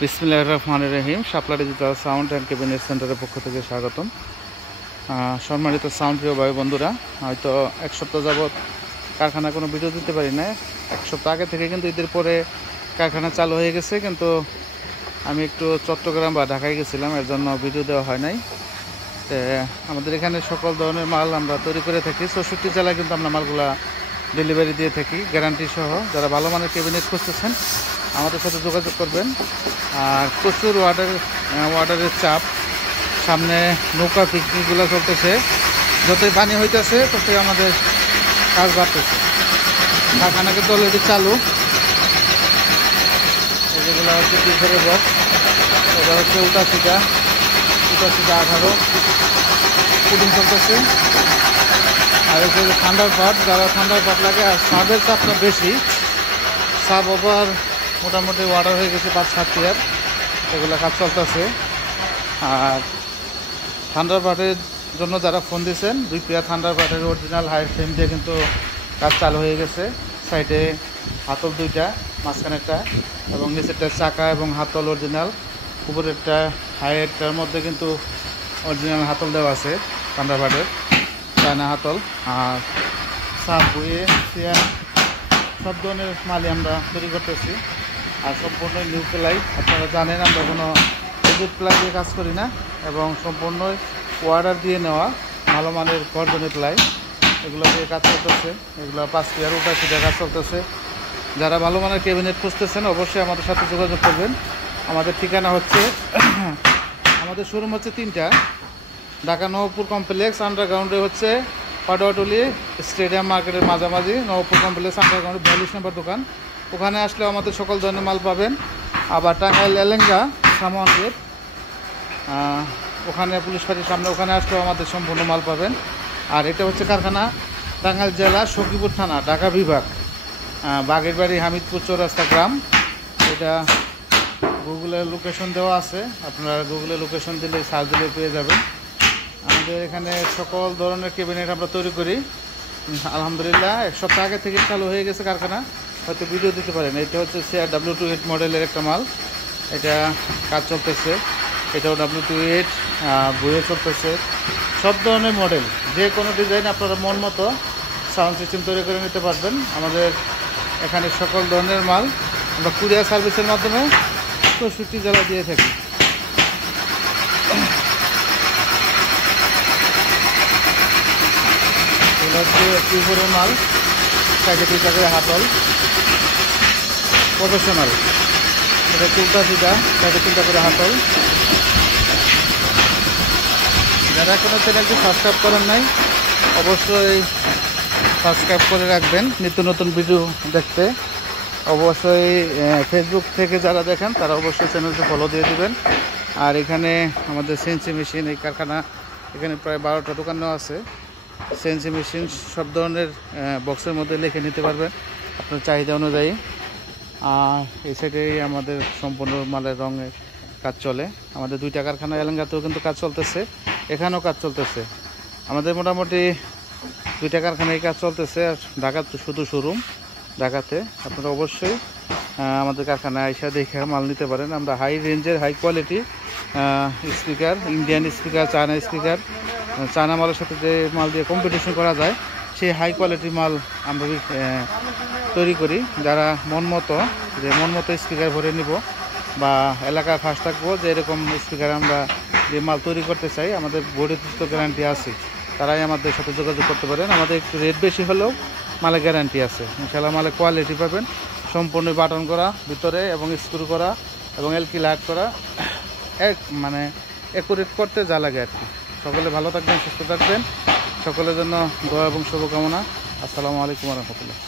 বিসমিল্লাহির রহমানির রহিম। শাপলা digital sound and cabinet সেন্টারের পক্ষ থেকে স্বাগতম। সম্মানিত সাউন্ড প্রিয় ভাই বন্ধুরা, হয়তো এক সপ্তাহ যাবৎ কারখানা কোনো ভিডিও দিতে পারি না। এক সপ্তাহ আগে থেকে কিন্তু ঈদের পরে কারখানা চালু হয়ে গেছে, কিন্তু আমি একটু চট্টগ্রাম বা ঢাকায় গেছিলাম, এর জন্য ভিডিও দেওয়া হয় নাই। আমাদের এখানে সকল ধরনের মাল আমরা তৈরি করে থাকি। 64 জেলায় কিন্তু আমরা মালগুলা ডেলিভারি দিয়ে থাকি গ্যারান্টি সহ। যারা ভালো মানের ক্যাবিনেট খুঁজতেছেন আমাদের সাথে যোগাযোগ করবেন। আর প্রচুর ওয়াটারের চাপ, সামনে নৌকা পিকনিকগুলো চলতেছে, যতই পানি হইতেছে ততই আমাদের কাজ বাড়তেছে। কারখানা কিন্তু অলরেডি চালু। যেগুলো হচ্ছে পিছনের বক্স, এটা হচ্ছে উল্টা সিটা 18 পুডিং চলতেছে। আর হচ্ছে ঠান্ডার পাট, যারা ঠান্ডার পাট লাগে, আর সাবের চাপটা বেশি। সাব ওভার মোটামুটি ওয়াটার হয়ে গেছে 5-7 টিয়ার, এগুলো কাজ চলতেছে। আর ঠান্ডার পাটের জন্য যারা ফোন দিয়েছেন, 2 পেয়ার ঠান্ডার পাটের অরিজিনাল হাই ফ্রেম দিয়ে কিন্তু কাজ চালু হয়ে গেছে। সাইডে হাতল 2টা, মাঝখানেরটা এবং নিচেরটা চাকা এবং হাতল অরিজিনাল। উপরেরটা হাইয়েরটার মধ্যে কিন্তু অরিজিনাল হাতল দেওয়া আছে ঠান্ডার পাটের, চায়না হাতল। আর সাপ বইয়ে চেয়ার সব ধরনের মালই আমরা তৈরি করতেছি। আর সম্পূর্ণ নিউ প্লাই, আপনারা জানেন আমরা কোনো বিদ্যুৎ প্লাই দিয়ে কাজ করি না, এবং সম্পূর্ণ ওয়ার্ডার দিয়ে নেওয়া ভালো মানের গর্জনের প্লাই, এগুলো দিয়ে কাজ চলতেছে। এগুলো 5 পেয়ার উল্টা সিটা কাজ চলতেছে। যারা ভালো মানের ক্যাবিনেট খুঁজতেছেন অবশ্যই আমাদের সাথে যোগাযোগ করবেন। আমাদের ঠিকানা হচ্ছে, আমাদের শোরুম হচ্ছে 3টা। ঢাকা নবপুর কমপ্লেক্স, আন্ডারগ্রাউন্ডে হচ্ছে পাটোয়াটুলি স্টেডিয়াম মার্কেটের মাঝামাঝি নবপুর কমপ্লেক্স আন্ডারগ্রাউন্ডে 42 নম্বর দোকান। ওখানে আসলেও আমাদের সকল ধরনের মাল পাবেন। আবার টাঙ্গাইল এলেঙ্গা সামন গেট, ওখানে পুলিশ ফাঁড়ির সামনে, ওখানে আসলেও আমাদের সম্পূর্ণ মাল পাবেন। আর এটা হচ্ছে কারখানা টাঙ্গাইল জেলা সখীপুর থানা, ঢাকা বিভাগ, বাগেরবাড়ি হামিদপুর চৌরাস্তা গ্রাম। এটা গুগলের লোকেশন দেওয়া আছে, আপনারা গুগলে লোকেশন দিলে সার্চ দিলে পেয়ে যাবেন। আমাদের এখানে সকল ধরনের ক্যাবিনেট আমরা তৈরি করি। আলহামদুলিল্লাহ 1 সপ্তাহ আগে থেকে চালু হয়ে গেছে কারখানা, হয়তো ভিডিও দিতে পারেন। এটা হচ্ছে CRW28 মডেলের একটা মাল, এটা কাজ চলতেছে। এটাও W28 বইয়ে চলতেছে। সব ধরনের মডেল, যে কোনো ডিজাইন আপনারা মন মতো সাউন্ড সিস্টেম তৈরি করে নিতে পারবেন। আমাদের এখানে সকল ধরনের মাল আমরা কুরিয়ার সার্ভিসের মাধ্যমে 64 জেলা দিয়ে থাকি। এগুলো হচ্ছে উপরের মাল, সাইডে 2টা করে হাতল প্রফেশনাল। এটা উল্টা সিটা, সাইডে 3টা করে হাতল। যারা এখনো চ্যানেলটি সাবস্ক্রাইব করেন নাই অবশ্যই সাবস্ক্রাইব করে রাখবেন নিত্য নতুন ভিডিও দেখতে। অবশ্যই ফেসবুক থেকে যারা দেখেন তারা অবশ্যই চ্যানেলটি ফলো দিয়ে দিবেন। আর এখানে আমাদের সিএনসি মেশিন, এই কারখানা এখানে প্রায় 12টা দোকানও আছে। সিএনসি মেশিন সব ধরনের বক্সের মধ্যে লিখে নিতে পারবেন আপনার চাহিদা অনুযায়ী। আর এই সাইডেই আমাদের সম্পূর্ণ মালের রঙের কাজ চলে। আমাদের 2টা কারখানা এলাকাতেও কিন্তু কাজ চলতেছে, এখানেও কাজ চলতেছে। আমাদের মোটামুটি 2টা কারখানায় কাজ চলতেছে। আর ঢাকাতে শুধু শোরুম ঢাকাতে, আপনারা অবশ্যই আমাদের কারখানায় আইসা দেখে মাল নিতে পারেন। আমরা হাই রেঞ্জের high quality speaker, Indian speaker, China speaker, China মালের সাথে যে মাল দিয়ে কম্পিটিশন করা যায় সেই হাই কোয়ালিটির মাল আমরা তৈরি করি। যারা মন মতো স্পিকার ভরে নিব বা এলাকায় ফার্স্ট থাকবো যে এরকম স্পিকার আমরা যে মাল তৈরি করতে চাই, আমাদের বৈধত্ব গ্যারান্টি আছে, তারাই আমাদের সাথে যোগাযোগ করতে পারেন। আমাদের একটু রেট বেশি হলেও মালে গ্যারান্টি আছে ইনশাআল্লাহ। মালে কোয়ালিটি পাবেন, সম্পূর্ণ বাটন করা ভিতরে এবং স্ক্রু করা এবং এলকি লাইট করা, মানে অ্যাকুরেট করতে যা লাগে আর কি। সকলে ভালো থাকবেন, সুস্থ থাকবেন। সকলের জন্য দোয়া এবং শুভকামনা। আসসালামু আলাইকুম ওয়া রাহমাতুল্লাহ।